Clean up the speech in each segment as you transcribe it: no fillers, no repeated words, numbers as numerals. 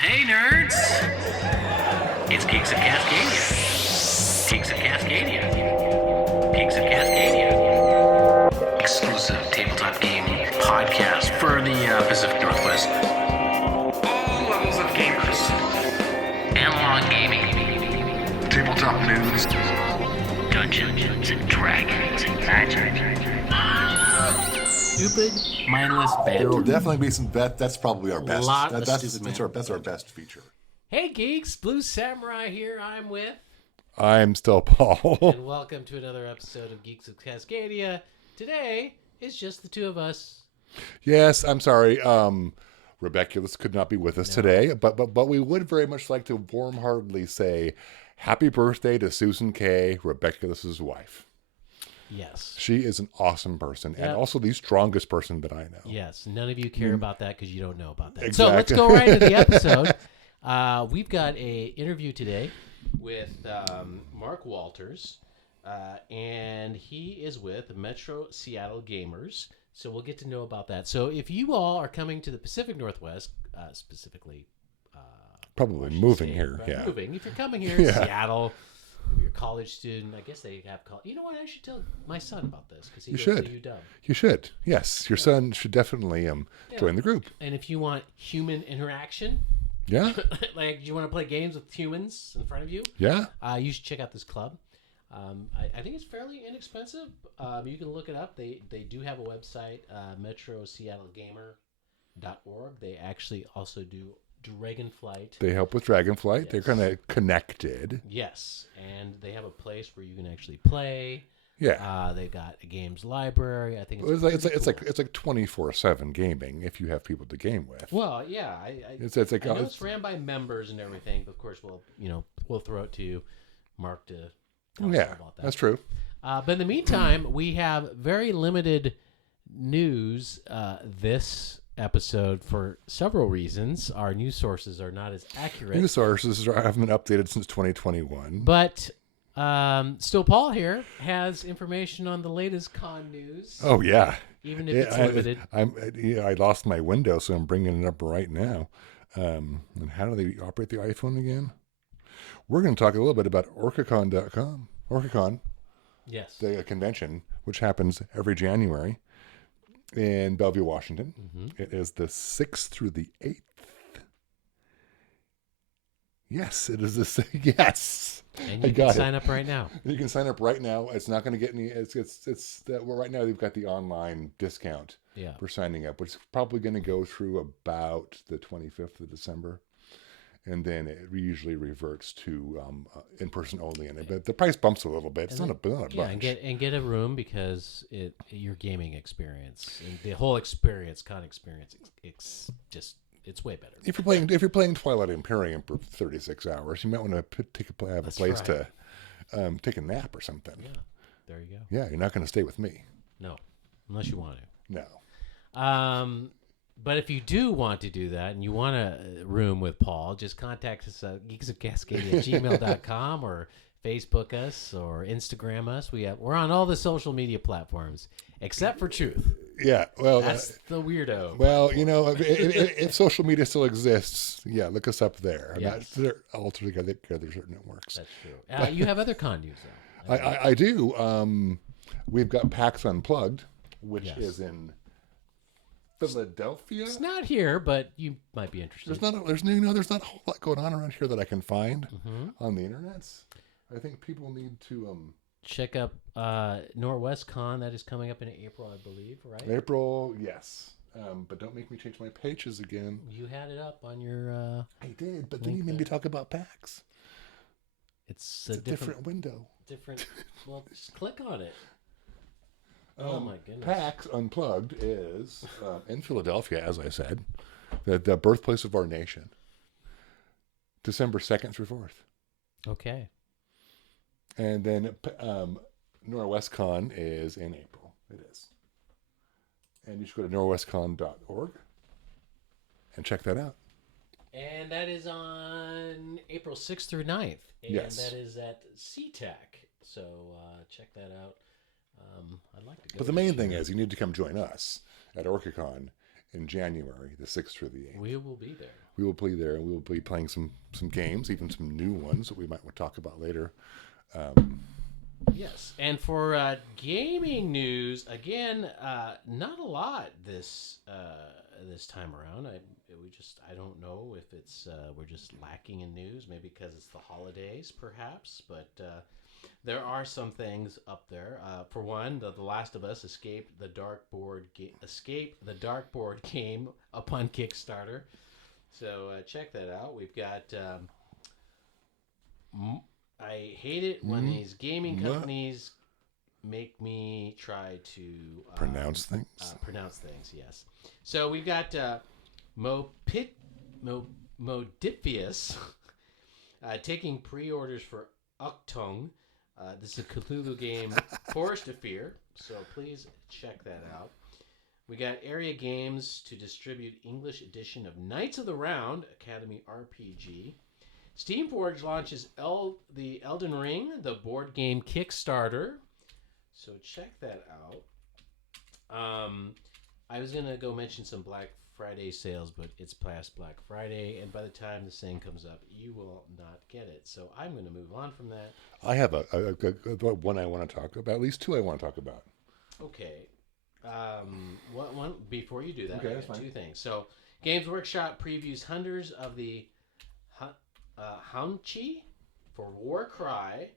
Hey nerds! It's Geeks of Cascadia. Geeks of Cascadia. Geeks of Cascadia. Exclusive tabletop game podcast for the Pacific Northwest. All levels of gamers. Analog gaming. Tabletop news. Dungeons and Dragons and magic. Stupid, mindless banter. There will definitely be some that's probably our best. Lot of That's stupid our best feature. Hey geeks, Blue Samurai here. I'm with, I'm still Paul. and welcome to another episode of Geeks of Cascadia. Today is just the two of us. Yes, I'm sorry. Rebeculous could not be with us today, but we would very much like to warm-heartedly say happy birthday to Susan Kay, Rebeculous's wife. Yes. She is an awesome person and also the strongest person that I know. Yes. None of you care about that because you don't know about that. Exactly. So let's go right into the episode. We've got a interview today with Mark Walters, and he is with Metro Seattle Gamers. So we'll get to know about that. So if you all are coming to the Pacific Northwest, specifically, Probably moving here, right? yeah. Moving. If you're coming here in Seattle, if you're a college student, I guess they have college. You know what? I should tell my son about this because he goes to UW. You should. Yes, your son should definitely join the group. And if you want human interaction, Yeah, like you want to play games with humans in front of you, yeah. you should check out this club. I think it's fairly inexpensive. You can look it up. They do have a website, metroseattlegamer.org. They actually also do Dragonflight. They help with Dragonflight. Yes. They're kind of connected. Yes, and they have a place where you can actually play. Yeah. They've got a games library. I think It's like 24/7 gaming if you have people to game with. Well, yeah, I It's like know it's ran by members and everything, but of course we'll throw it to Mark to tell us all about that. That's true. But in the meantime, we have very limited news this episode for several reasons. Our news sources are not as accurate. News sources haven't been updated since 2021. But still, Paul here has information on the latest con news. Oh yeah, Even if it's limited. I lost my window, so I'm bringing it up right now. And how do they operate the iPhone again? We're going to talk a little bit about Orcacon.com. Orcacon, Yes. the convention, which happens every January in Bellevue, Washington. Mm-hmm. It is the 6th through the 8th. Yes, it is the 6th. Yes. And you can sign up right now. You can sign up right now. It's not going to get any. It's that. Well, right now they've got the online discount for signing up, which is probably going to go through about the 25th of December, and then it usually reverts to in person only. And the price bumps a little bit. It's not a bunch. Yeah, and get a room because your gaming experience, and the whole experience, con experience, it's way better. If you're playing Twilight Imperium for 36 hours, you might want to have a place to take a nap or something. Yeah, there you go. Yeah, you're not going to stay with me. No, unless you want to. No. But if you do want to do that and you want a room with Paul, just contact us at geeksofcascadia@gmail.com or Facebook us or Instagram us. We're on all the social media platforms except for Truth. Yeah, well, That's the weirdo. Well, if social media still exists, look us up there. Yes. They're all together certain networks. That's true. You have other con news, though. I do. We've got PAX Unplugged, which is in Philadelphia. It's not here, but you might be interested. There's not a whole lot going on around here that I can find on the internet. I think people need to check up Norwest Con. That is coming up in April, I believe, right? April, yes. But don't make me change my pages again. You had it up on your... I did, but then you made me talk about PAX. It's a different window. Well, just click on it. Oh, my goodness. PAX Unplugged is in Philadelphia, as I said, the birthplace of our nation. December 2nd through 4th. Okay. And then Norwest Con is in April. It is. And you should go to norwestcon.org and check that out. And that is on April 6th through 9th. And yes. that is at SeaTac. So check that out. I'd like to go. But the main thing is you need to come join us at OrcaCon in January, the 6th through the 8th. We will be there. we will play there, and we will be playing some games, even some new ones that we might want to talk about later. Yes, and for gaming news, again, not a lot this time around. I don't know if it's we're just lacking in news, maybe because it's the holidays, perhaps. But there are some things up there. For one, the Last of Us escaped the dartboard game upon Kickstarter. So check that out. We've got. I hate it when these gaming companies make me try to pronounce things. Yes. So we've got Modiphius taking pre-orders for Octung. This is a Cthulhu game, Forest of Fear. So please check that out. We got Area Games to distribute English edition of Knights of the Round Academy RPG. Steamforge launches the Elden Ring, the board game Kickstarter. So check that out. I was going to go mention some Black Friday sales, but it's past Black Friday, and by the time this thing comes up, you will not get it. So I'm going to move on from that. I have a one I want to talk about, at least two I want to talk about. Okay. One before you do that, okay, I got two things. So Games Workshop previews Hunters of the Haunchi for Warcry.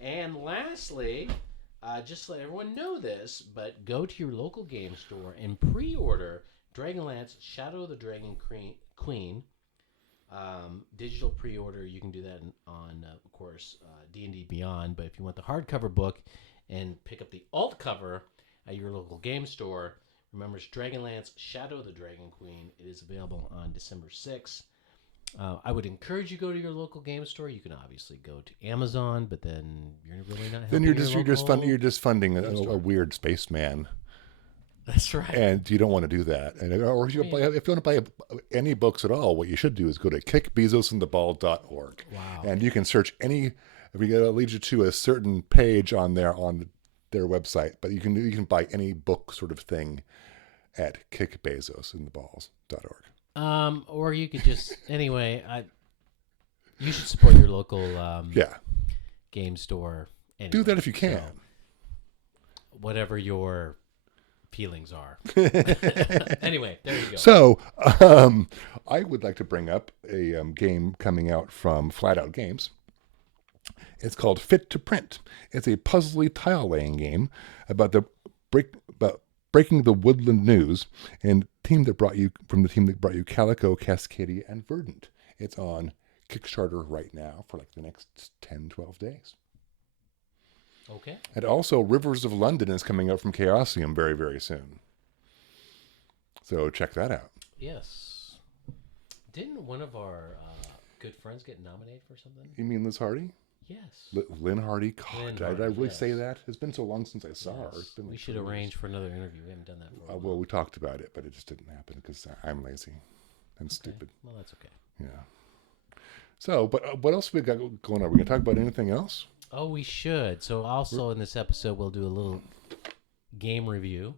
And lastly, just to let everyone know this, but go to your local game store and pre-order Dragonlance Shadow of the Dragon Queen. Digital pre-order, you can do that on, of course, D&D Beyond. But if you want the hardcover book and pick up the alt cover at your local game store, remember it's Dragonlance Shadow of the Dragon Queen. It is available on December 6th. I would encourage you to go to your local game store. You can obviously go to Amazon, but then you're really not. Then you're just funding a weird spaceman. That's right. And you don't want to do that. And or if you want to buy any books at all, what you should do is go to kickbezosandtheball.org. Wow. And you can search any. If we lead you to a certain page on their website, but you can buy any book sort of thing at kickbezosandtheballs.org. Or you could just anyway. You should support your local game store. Anyway, do that if you can. So, whatever your feelings are. Anyway, there you go. So, I would like to bring up a game coming out from Flat Out Games. It's called Fit to Print. It's a puzzly tile laying game about breaking the woodland news, and the team that brought you Calico, Cascadia, and Verdant. It's on Kickstarter right now for like the next 10, 12 days. Okay. And also Rivers of London is coming out from Chaosium very, very soon. So check that out. Yes. Didn't one of our good friends get nominated for something? You mean Liz Hardy? Yes. Lynn Hardy? God, did I really say that? It's been so long since I saw her. It's been we should arrange for another interview. We haven't done that for a while. Well, we talked about it, but it just didn't happen because I'm lazy and stupid. Well, that's okay. Yeah. So, but what else we got going on? Are we going to talk about anything else? Oh, we should. So also in this episode, we'll do a little game review.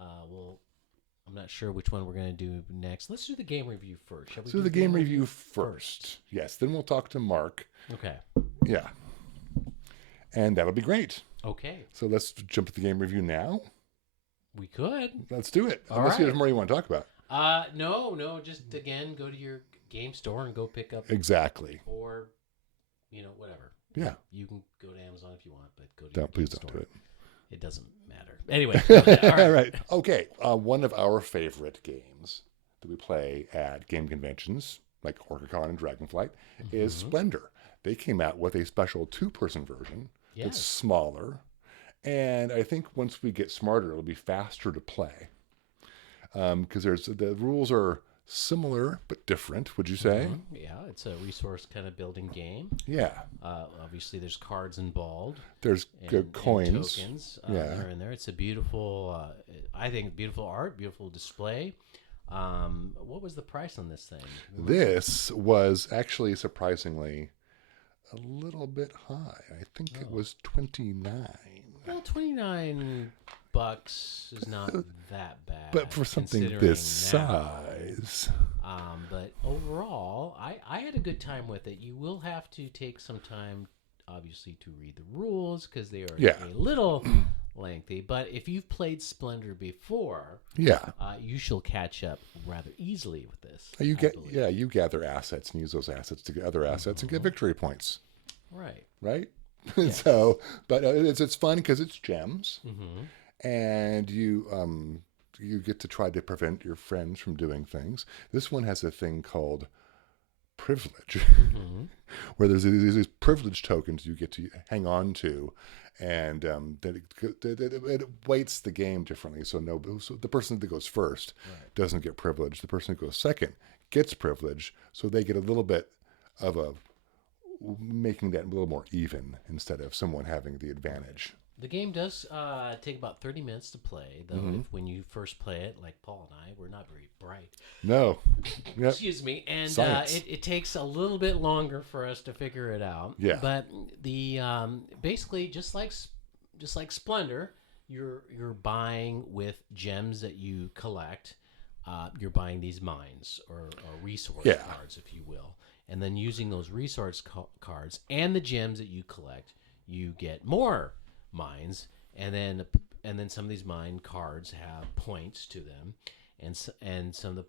I'm not sure which one we're going to do next. Let's do the game review first. Shall we do the game review first? Yes. Then we'll talk to Mark. Okay. Yeah. And that'll be great. Okay. So let's jump to the game review now. We could. Let's do it. All Unless right. there's more you want to talk about. No. Just again, go to your game store and go pick up. Exactly. Or, whatever. Yeah. You can go to Amazon if you want, but go to Please don't do it. It doesn't matter. Anyway. All right. Okay. One of our favorite games that we play at game conventions, like OrcaCon and Dragonflight, is Splendor. They came out with a special 2-person version. Yes. It's smaller. And I think once we get smarter, it'll be faster to play. Because the rules are similar but different, would you say? Mm-hmm. Yeah, it's a resource kind of building game. Yeah. Obviously, there's cards involved. There's coins. And tokens Yeah. that are in there. It's a beautiful, I think, beautiful art, beautiful display. What was the price on this thing? This was actually surprisingly a little bit high. I think it was $29. Well, $29 $5 is not that bad. But for something this now. size. But overall, I had a good time with it. You will have to take some time, obviously, to read the rules because they are a little lengthy. But if you've played Splendor before, you shall catch up rather easily with this. You gather assets and use those assets to get other assets and get victory points. Right. Yeah. So, but it's fun because it's gems, and you get to try to prevent your friends from doing things. This one has a thing called privilege, where there's these privilege tokens you get to hang on to, and it weights the game differently. So the person that goes first doesn't get privilege. The person who goes second gets privilege, so they get a little bit of making that a little more even instead of someone having the advantage. The game does take about 30 minutes to play, though. When you first play it, like Paul and I, we're not very bright. No. Yep. Excuse me. And it takes a little bit longer for us to figure it out. Yeah. But the basically, just like Splendor, you're buying with gems that you collect. You're buying these mines or resource cards, if you will. And then using those resource cards and the gems that you collect, you get more mines, and then some of these mine cards have points to them, and some of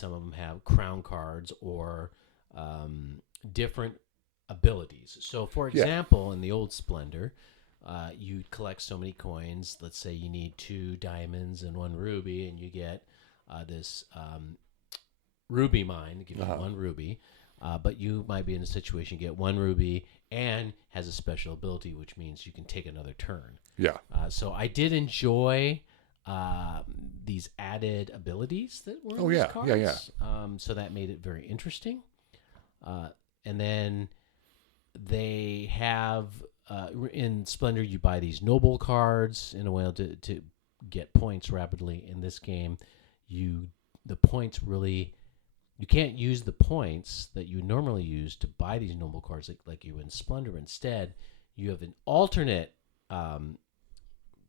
them have crown cards or different abilities. So, for example, in the old Splendor, you collect so many coins. Let's say you need 2 diamonds and 1 ruby, and you get this ruby mine to give you 1 ruby. But you might be in a situation, you get 1 ruby and has a special ability, which means you can take another turn. Yeah. So I did enjoy these added abilities that were in these cards. Yeah. So that made it very interesting. And then they have, in Splendor, you buy these noble cards in a way to get points rapidly. In this game, the points really... You can't use the points that you normally use to buy these noble cards like you in Splendor. Instead, you have an alternate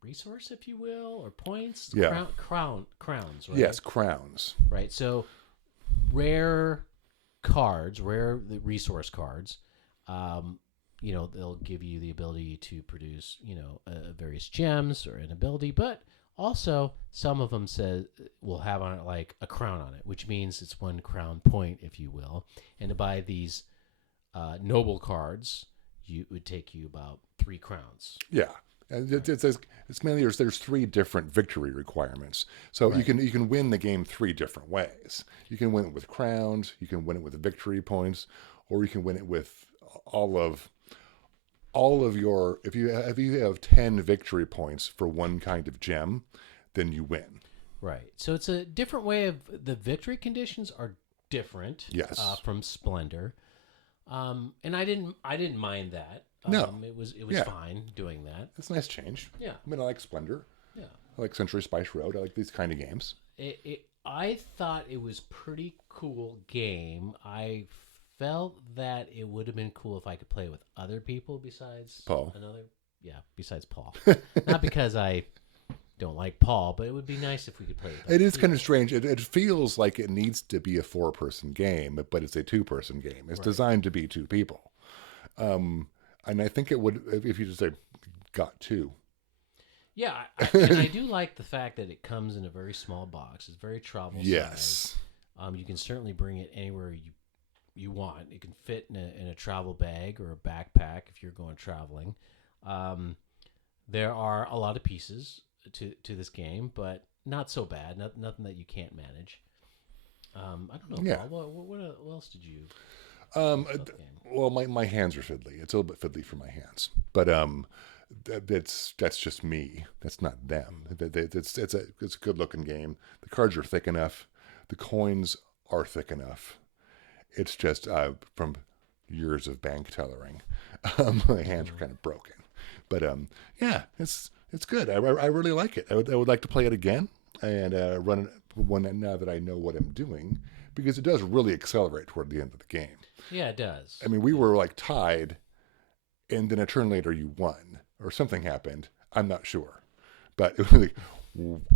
resource, if you will, or points. Yeah. Crowns, right? Yes, crowns. Right. So rare the resource cards, they'll give you the ability to produce, various gems or an ability, but also, some of them will have on it like a crown on it, which means it's 1 crown point, if you will. And to buy these noble cards, it would take you about 3 crowns. Yeah, and it's mainly there's 3 different victory requirements. So you can win the game 3 different ways. You can win it with crowns, you can win it with victory points, or you can win it with all of your, if you have 10 victory points for 1 kind of gem, then you win. Right. So it's a different way of, the victory conditions are different. Yes. From Splendor. And I didn't mind that. No. It was fine doing that. It's a nice change. Yeah. I mean, I like Splendor. Yeah. I like Century Spice Road. I like these kind of games. I thought it was pretty cool game. I felt that it would have been cool if I could play with other people besides Paul. Besides Paul. Not because I don't like Paul, but it would be nice if we could play with It is kind of strange. It feels like it needs to be a 4-person game, but it's a 2-person game. It's designed to be 2 people. And I think it would, if you just say, got 2. Yeah, and I do like the fact that it comes in a very small box. It's very travel size. Yes. You can certainly bring it anywhere you want. It can fit in a travel bag or a backpack if you're going traveling. There are a lot of pieces to this game, but not so bad. Nothing that you can't manage. I don't know, Yeah. Paul, what else did you... Well, my hands are fiddly. It's a little bit fiddly for my hands, but that's just me. That's not them. It's a good looking game. The cards are thick enough. The coins are thick enough. It's just from years of bank tellering. My hands are kind of broken, but yeah, it's good. I really like it. I would like to play it again and run it one now that I know what I'm doing, because it does really accelerate toward the end of the game. Yeah, it does. I mean, we were like tied, and then a turn later you won, or something happened. I'm not sure, But it was like,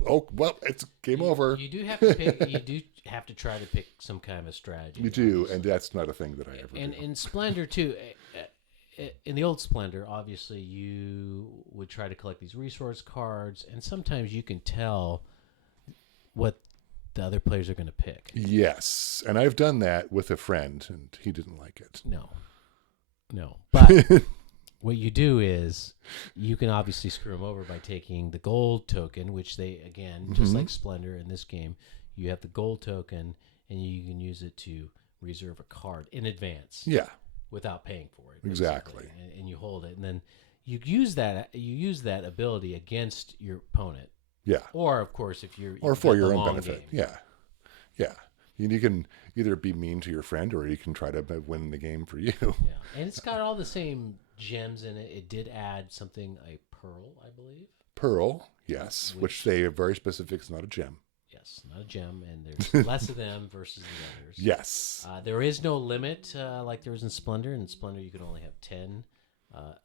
oh well, it's game over. You do have to pick. You do have to try to pick some kind of a strategy. You do, and that's not a thing that I ever And do. in Splendor too, in the old Splendor, obviously you would try to collect these resource cards, and sometimes you can tell what the other players are going to pick. Yes, and I've done that with a friend, and he didn't like it. No, but what you do is you can obviously screw them over by taking the gold token, which they, again, just like Splendor in this game, you have the gold token, and you can use it to reserve a card in advance. Yeah. Without paying for it, Exactly. and you hold it, and then you use that ability against your opponent. Yeah. Or of course, if you're or for your own benefit. Game. Yeah. You can either be mean to your friend, or you can try to win the game for you. Yeah, and it's got all the same gems in it. It did add something, a pearl, I believe. Pearl, yes, which they are very specific. It's not a gem. Yes, not a gem, and there's less of them versus the others. Yes. There is no limit like there is in Splendor. In Splendor, you can only have 10.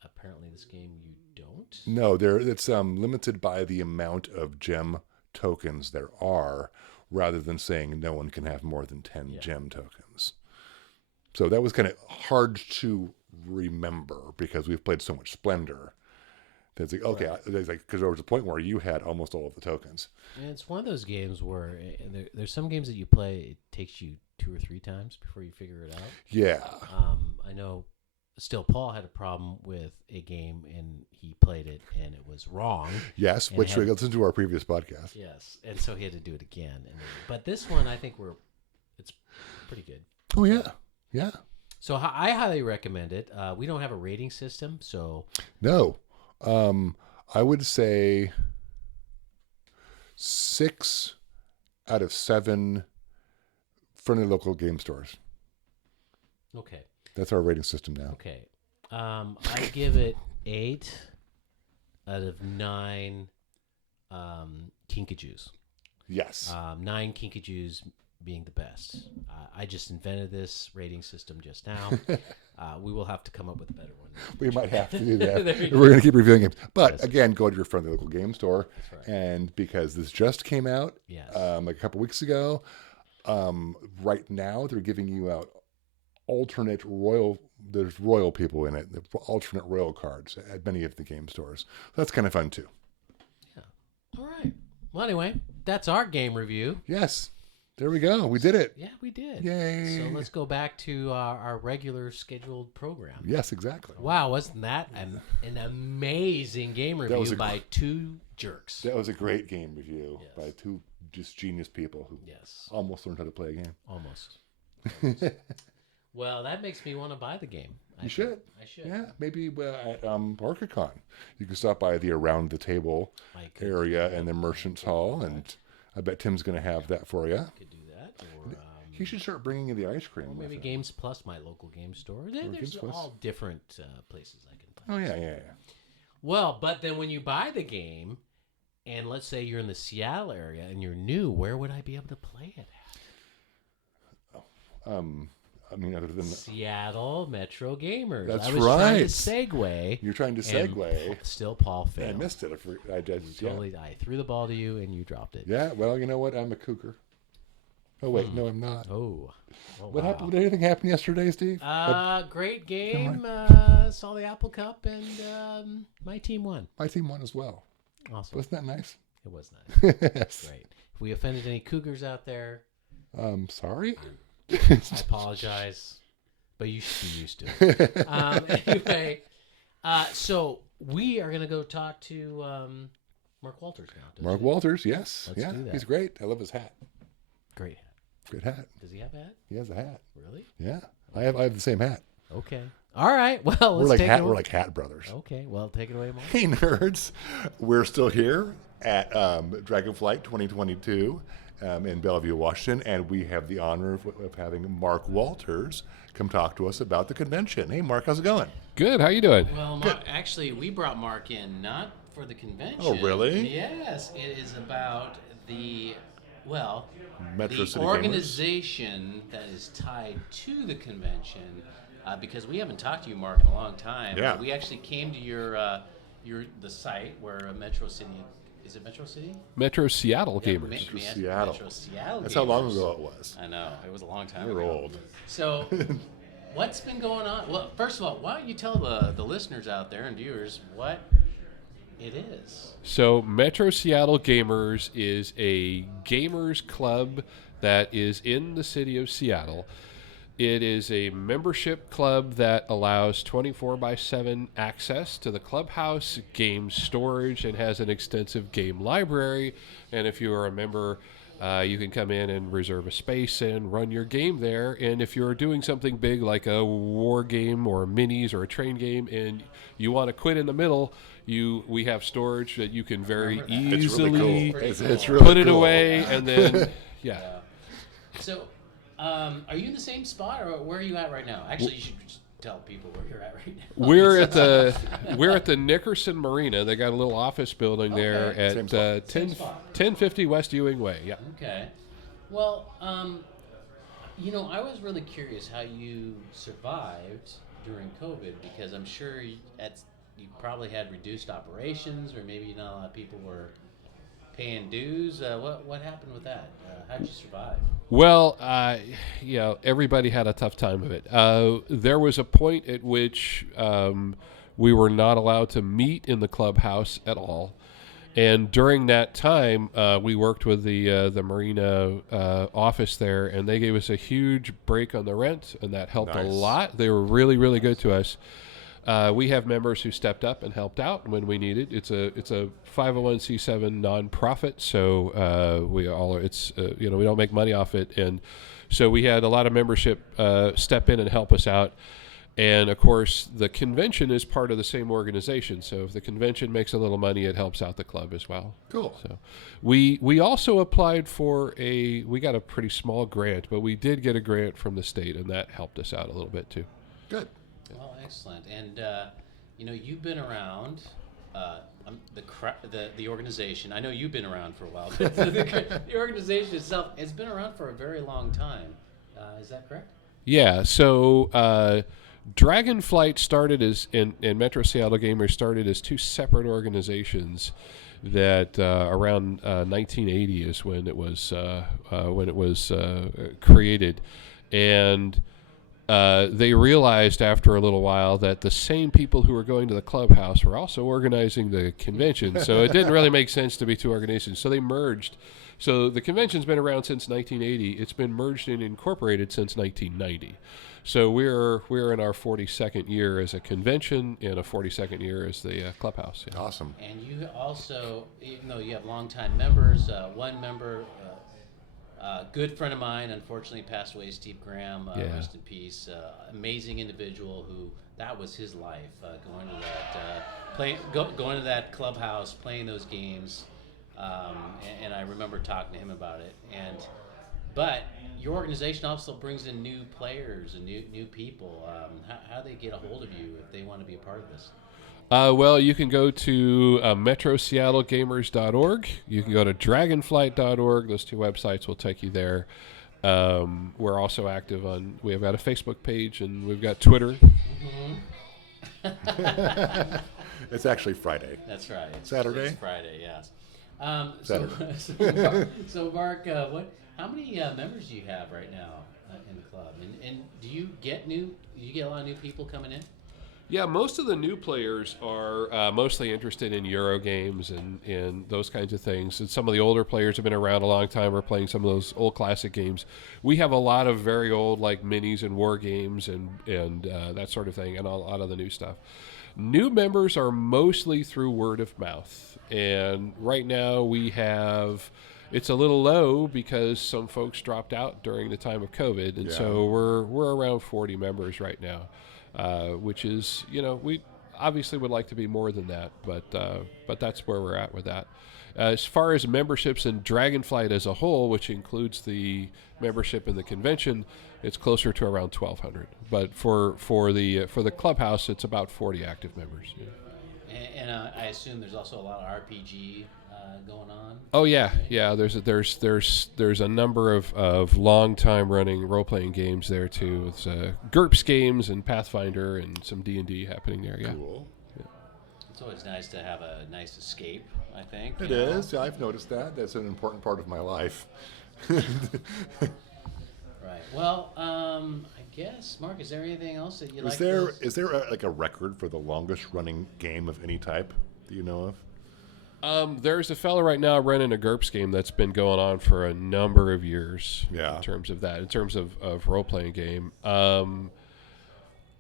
Apparently, this game you don't. No, it's limited by the amount of gem tokens there are, rather than saying no one can have more than 10 gem tokens. So that was kind of hard to remember because we've played so much Splendor. It's like, okay, because there was a point where you had almost all of the tokens. And it's one of those games where there's some games that you play, it takes you 2 or 3 times before you figure it out. Yeah. I know Still Paul had a problem with a game, and he played it, and it was wrong. Yes, which we listened to our previous podcast. Yes, and so he had to do it again. But this one, I think it's pretty good. Oh, yeah. Yeah. So I highly recommend it. We don't have a rating system, so... No. I would say 6 out of 7 friendly local game stores. Okay. That's our rating system now. Okay. I give it 8 out of 9 Kinkajous. Yes. 9 Kinkajous being the best. I just invented this rating system just now. We will have to come up with a better one. We might have to do that. We're going to keep reviewing games. But again, go to your friendly local game store. That's right. And because this just came out like a couple weeks ago, right now they're giving you out alternate there's royal people in it, the alternate royal cards at many of the game stores. That's kind of fun too. Yeah. All right. Well, anyway, that's our game review. Yes. There we go. We did it. Yeah, we did. Yay. So let's go back to our regular scheduled program. Yes, exactly. Wow, wasn't that an amazing game review by 2 jerks? That was a great game review by 2 just genius people who almost learned how to play a game. Almost. Well, that makes me want to buy the game. I should. Yeah, maybe at OrcaCon. You can stop by the Around the Table area in the Merchants Hall, and I bet Tim's going to have that for you. Could do that. Or he should start bringing you the ice cream. Or maybe Games Plus, my local game store. There's all different places I can find. Oh, yeah. Well, but then when you buy the game, and let's say you're in the Seattle area and you're new, where would I be able to play it at? Other than Seattle Metro Gamers. That's I was right. trying to segue. You're trying to segue. Still, Paul failed. I missed it. I threw the ball to you and you dropped it. Yeah. Well, you know what? I'm a cougar. Oh wait, no, I'm not. Oh what happened? Did anything happen yesterday, Steve? Great game. Saw the Apple Cup, and my team won. My team won as well. Awesome. Wasn't that nice? It was nice. Yes. Great. If we offended any cougars out there, sorry. I apologize, but you should be used to it. Anyway, so we are going to go talk to Mark Walters now. Mark Walters, yes. Let's do that. He's great. I love his hat. Great hat. Good hat. Does he have a hat? He has a hat. Really? Yeah. I have the same hat. Okay. All right. Well, we're like hat brothers. Okay. Well, take it away, Mark. Hey, nerds. We're still here at Dragonflight 2022. In Bellevue, Washington, and we have the honor of having Mark Walters come talk to us about the convention. Hey, Mark, how's it going? Good. How you doing? Well, Mark, actually, we brought Mark in not for the convention. Oh, really? Yes, it is about the Metro City organization that is tied to the convention. Because we haven't talked to you, Mark, in a long time. Yeah. We actually came to the site where Metro City Is it Metro City? Metro Seattle Yeah, Gamers. Seattle. Metro Seattle. That's Gamers. how long ago it was. I know. It was a long time We're ago. old. So, what's been going on? Well, first of all, why don't you tell the listeners out there and viewers what it is? So Metro Seattle Gamers is a gamers club that is in the city of Seattle. It is a membership club that allows 24/7 access to the clubhouse, game storage, and has an extensive game library. And if you are a member, you can come in and reserve a space and run your game there. And if you're doing something big like a war game or minis or a train game and you want to quit in the middle, we have storage that you can very easily It's really put it cool. away and then, yeah. So, are you in the same spot, or where are you at right now? Actually, you should just tell people where you're at right now. We're at the Nickerson Marina. They got a little office building there Okay. at Same spot. 1050 West Ewing Way. Yeah. Okay. Well, you know, I was really curious how you survived during COVID, because I'm sure you probably had reduced operations, or maybe not a lot of people were paying dues. What happened with that? How did you survive? Well, everybody had a tough time of it. There was a point at which we were not allowed to meet in the clubhouse at all. And during that time, we worked with the Marina office there, and they gave us a huge break on the rent, and that helped a lot. They were really, really good to us. We have members who stepped up and helped out when we needed. It's a 501c7 nonprofit, so we don't make money off it, and so we had a lot of membership step in and help us out. And of course, the convention is part of the same organization, so if the convention makes a little money, it helps out the club as well. Cool. So we also applied for we got a pretty small grant, but we did get a grant from the state, and that helped us out a little bit too. Good. Well, excellent. And you've been around the organization. I know you've been around for a while, but the organization itself has been around for a very long time. Is that correct? Yeah. So Dragonflight started and Metro Seattle Gamers started as two separate organizations. That around 1980 is when it was created, and they realized after a little while that the same people who were going to the clubhouse were also organizing the convention. So it didn't really make sense to be two organizations. So they merged. So the convention's been around since 1980. It's been merged and incorporated since 1990. So we're in our 42nd year as a convention and a 42nd year as the clubhouse. Yeah. Awesome. And you also, even though you have longtime members, one member, good friend of mine, unfortunately passed away, Steve Graham, rest in peace. Amazing individual who that was his life, going to that clubhouse, playing those games, and I remember talking to him about it. But your organization also brings in new players and new people. How do they get a hold of you if they want to be a part of this? Well, you can go to metroseattlegamers.org. You can go to dragonflight.org. Those two websites will take you there. We're also active we have got a Facebook page, and we've got Twitter. Mm-hmm. It's actually Friday. That's right. Saturday? It's Friday, yes. Saturday. So Mark, how many members do you have right now in the club? And do you get a lot of new people coming in? Yeah, most of the new players are mostly interested in Euro games and those kinds of things. And some of the older players have been around a long time, are playing some of those old classic games. We have a lot of very old, like minis and war games and that sort of thing, and a lot of the new stuff. New members are mostly through word of mouth. And right now we have... It's a little low because some folks dropped out during the time of COVID, and so we're around 40 members right now, which is, we obviously would like to be more than that, but that's where we're at with that. As far as memberships in Dragonflight as a whole, which includes the membership in the convention, it's closer to around 1,200. But for the clubhouse, it's about 40 active members. Yeah. And I assume there's also a lot of RPG going on. Oh yeah. There's a number of long time running role playing games there too. It's GURPS games and Pathfinder and some D&D happening there. Yeah. Cool. Yeah. It's always nice to have a nice escape, I think. It is. Yeah, I've noticed that. That's an important part of my life. Right. Well, I guess, Mark, is there anything else that you like? Is there like a record for the longest running game of any type that you know of? There's a fella right now running a GURPS game that's been going on for a number of years. Yeah. In terms of that, in terms of role playing game.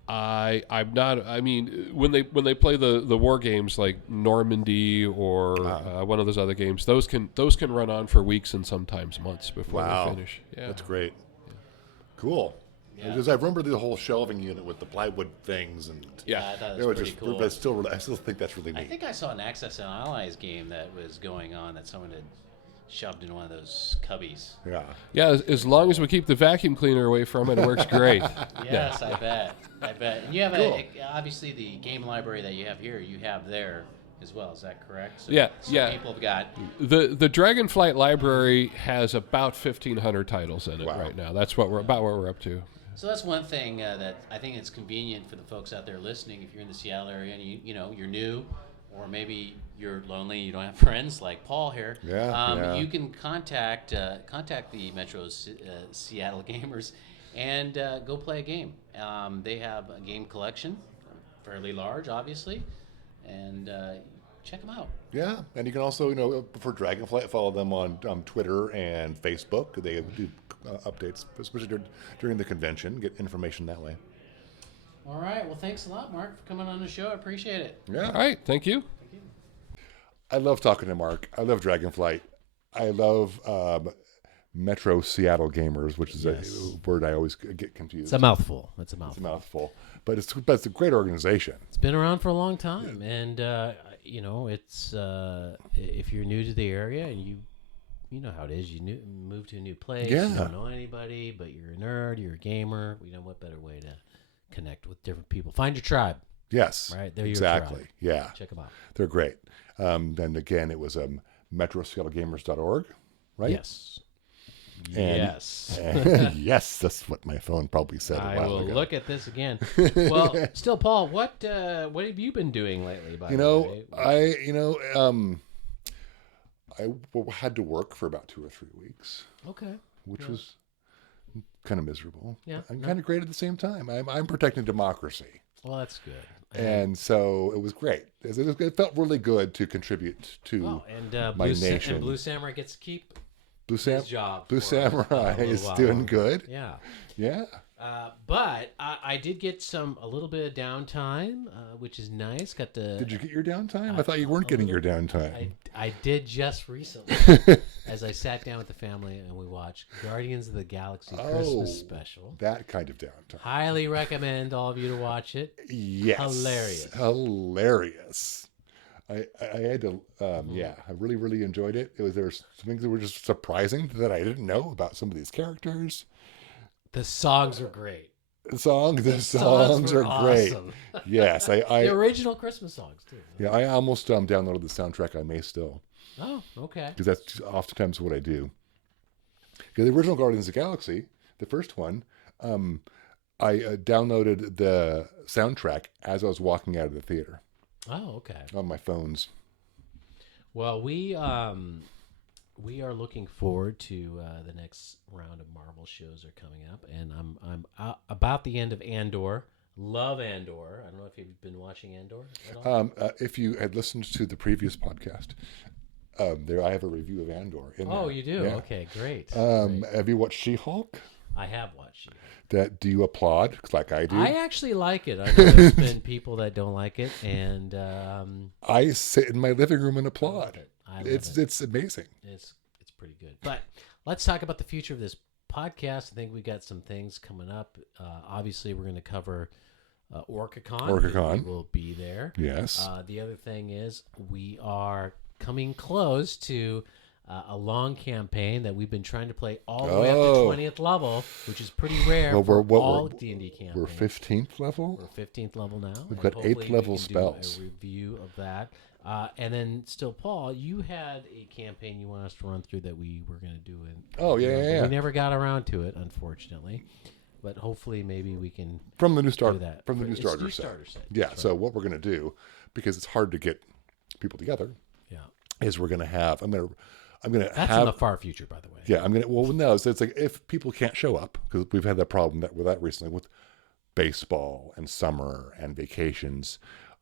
I'm not. I mean, when they play the war games like Normandy or one of those other games, those can run on for weeks and sometimes months before they finish. Yeah, that's great. Yeah. Cool. Yeah. Because I remember the whole shelving unit with the plywood things, and I thought that was pretty cool. But I still think that's really neat. I think I saw an Access and Allies game that was going on that someone had shoved in one of those cubbies. Yeah. Yeah, as long as we keep the vacuum cleaner away from it, it works great. Yes, I bet. And you have obviously the game library that you have here, you have there as well. Is that correct? So, yeah. People have got the Dragonflight library has about 1,500 titles in it right now. That's what we're up to. So that's one thing that I think it's convenient for the folks out there listening. If you're in the Seattle area and you're new, or maybe you're lonely, you don't have friends like Paul here. You can contact the Metro Seattle Gamers and go play a game. They have a game collection, fairly large, obviously, and check them out. Yeah, and you can also, for Dragonflight, follow them on Twitter and Facebook. They do updates, especially during the convention. Get information that way. All right. Well, thanks a lot, Mark, for coming on the show. I appreciate it. Yeah. All right. Thank you. I love talking to Mark. I love Dragonflight. I love Metro Seattle Gamers, which is a word I always get confused. It's a mouthful. It's a mouthful. But it's a great organization. It's been around for a long time, and it's if you're new to the area and you know how it is. You move to a new place. Yeah. You don't know anybody, but you're a nerd. You're a gamer. What better way to connect with different people? Find your tribe. Yes. Right. They're exactly. Your tribe. Yeah. Check them out. They're great. And again, it was metroseattlegamers.org, right? Yes. Yes. Yes, that's what my phone probably said a while ago. I will look at this again. Well, still, Paul, what have you been doing lately? By the way? I had to work for about 2 or 3 weeks. Okay. Which was kind of miserable. Yeah. And kind of great at the same time. I'm protecting democracy. Well, that's good. And so it was great. It felt really good to contribute to my nation. And Blue Samurai gets to keep Blue job. Blue Samurai is doing good. Yeah. Yeah. But I did get a little bit of downtime, which is nice. Did you get your downtime? I thought you weren't getting your downtime. I did just recently, as I sat down with the family and we watched Guardians of the Galaxy Christmas special. That kind of downtime. Highly recommend all of you to watch it. Yes. Hilarious. I had to, I really, really enjoyed it. There were some things that were just surprising that I didn't know about some of these characters. The songs are great. The songs are great. Awesome. Yes, the original Christmas songs too. Yeah, I almost downloaded the soundtrack. I may still. Oh, okay. Because that's oftentimes what I do. Because the original Guardians of the Galaxy, the first one, I downloaded the soundtrack as I was walking out of the theater. Oh, okay. On my phones. Well, we are looking forward to the next round of Marvel shows are coming up, and I'm about the end of Andor. Love Andor. I don't know if you've been watching Andor at all. If you had listened to the previous podcast, I have a review of Andor. Oh, you do? Yeah. Okay, great. Have you watched She-Hulk? I have watched She-Hulk. Do you applaud like I do? I actually like it. I know there's been people that don't like it, and I sit in my living room and applaud. It's amazing. It's pretty good. But let's talk about the future of this podcast. I think we got some things coming up. Obviously, we're going to cover OrcaCon. We will be there. Yes. The other thing is we are coming close to a long campaign that we've been trying to play all the way up to 20th level, which is pretty rare for all D&D campaigns. We're 15th level? We're 15th level now. We've got 8th level spells. Do a review of that. And then still, Paul, you had a campaign you want us to run through that we were going to do. We never got around to it, unfortunately. But hopefully maybe we can from the new start do that. from the new starter set. Yeah, right. So what we're going to do, because it's hard to get people together. Yeah. Is we're going to have, I'm going to That's have in the far future, by the way. Yeah, well, no, so it's like if people can't show up, because we've had that problem with that recently with baseball and summer and vacations.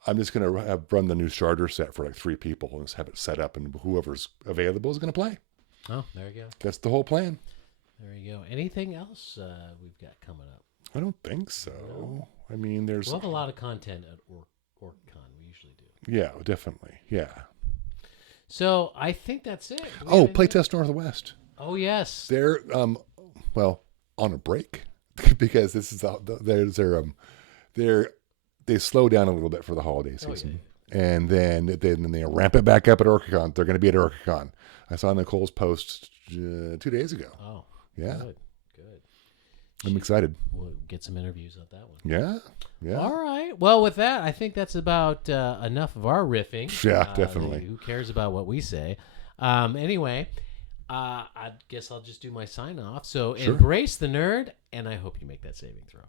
I'm just going to run the new starter set for like 3 people and just have it set up, and whoever's available is going to play. Oh, there you go. That's the whole plan. There you go. Anything else we've got coming up? I don't think so. No. I mean, there's... We'll have a lot of content at OrcCon. We usually do. Yeah, definitely. Yeah. So I think that's it. Playtest Northwest. Oh, yes. They're, well, on a break because this is they slow down a little bit for the holiday season. Oh, yeah. And then they ramp it back up at OrcCon. They're going to be at OrcCon. I saw Nicole's post 2 days ago. Oh, yeah. Good. I'm excited. We'll get some interviews on that one. Yeah. All right. Well, with that, I think that's about enough of our riffing. Yeah, definitely. Who cares about what we say? Anyway, I guess I'll just do my sign off. So Embrace the nerd, and I hope you make that saving throw.